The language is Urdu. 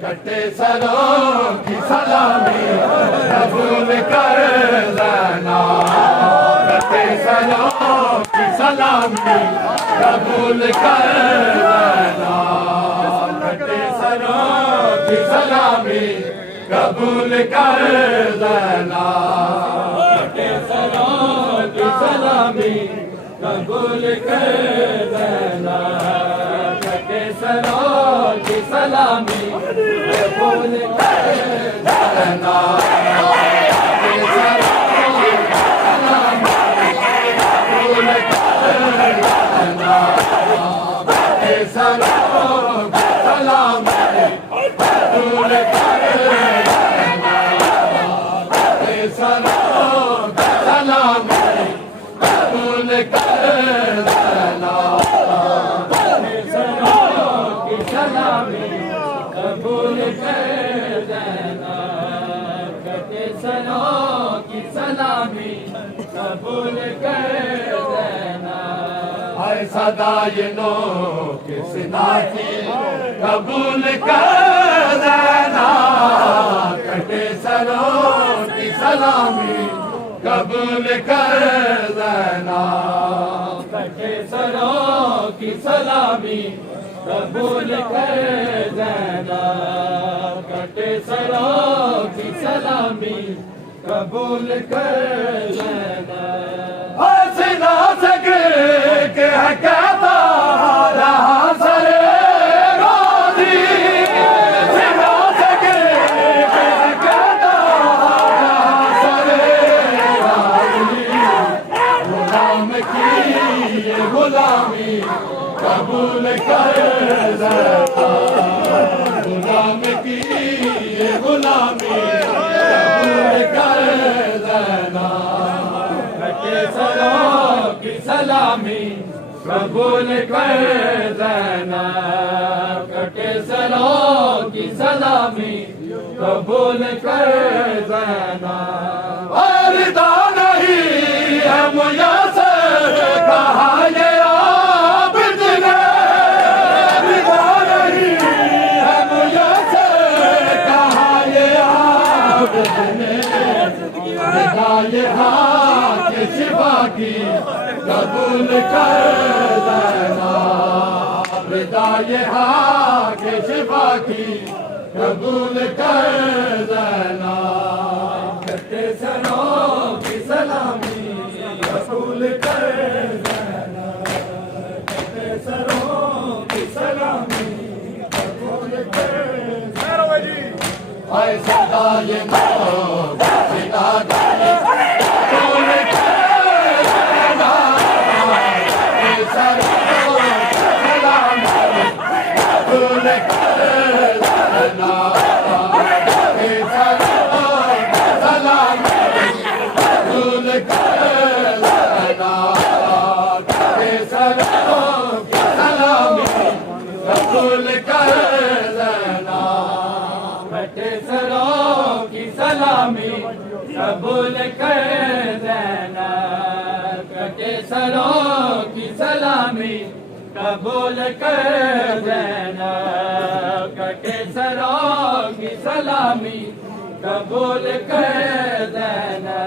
کٹے سروں کی سلامی قبول کر لینا، کٹے سروں کی سلامی قبول کر لینا، کٹے سروں کی سلامی قبول کر لینا، کٹے سروں کی سلامی قبول کر لینا، کٹے سروں کی سلامی قبول کر لینا، کٹے سروں کی سلامی قبول کر لینا، کٹے سروں کی سلامی قبول کر لینا، کٹے سروں کی سلامی قبول کر لینا، کٹے سروں کی سلامی قبول کر لینا، اے صدائے نو کے سنا کی قبول کر لینا، کٹے سروں کی سلامی قبول کر لینا، کٹے سروں کی سلامی قبول کر لینا، کٹے سروں کی سلامی قبول کر لینا، سنا سے گر کے ہے کہتا رہا سرے غازی، سنا سے گر کے ہے کہتا رہا سرے غازی، غلام کی یہ غلامی قبول کر لینا، غلام کی یہ غلامی قبول کر لینا، کٹے سروں کی سلامی قبول کر لینا، کٹے سروں کی سلامی قبول کر لینا، رضا نہیں ہے میسر کہا یہ عابد نے، رضا نہیں ہے میسر کہا یہ عابد نے، رضا یہ ہاتھ شفا کی قبول کر لینا، رضا یہ ہاتھ شفا کی قبول کر لینا، کٹے سروں کی سلامی قبول کر لینا، کٹے سروں کی سلامی قبول کر لینا، اے صدائے نو سنا کی قبول کر لینا، کٹے سروں کی سلامی قبول کر لینا، کٹے سروں کی سلامی قبول کر لینا، کٹے سروں کی سلامی قبول کر لینا، کٹے سروں کی سلامی قبول کر لینا، کٹے سروں کی سلامی قبول کر لینا، کٹے سروں کی سلامی قبول کر لینا۔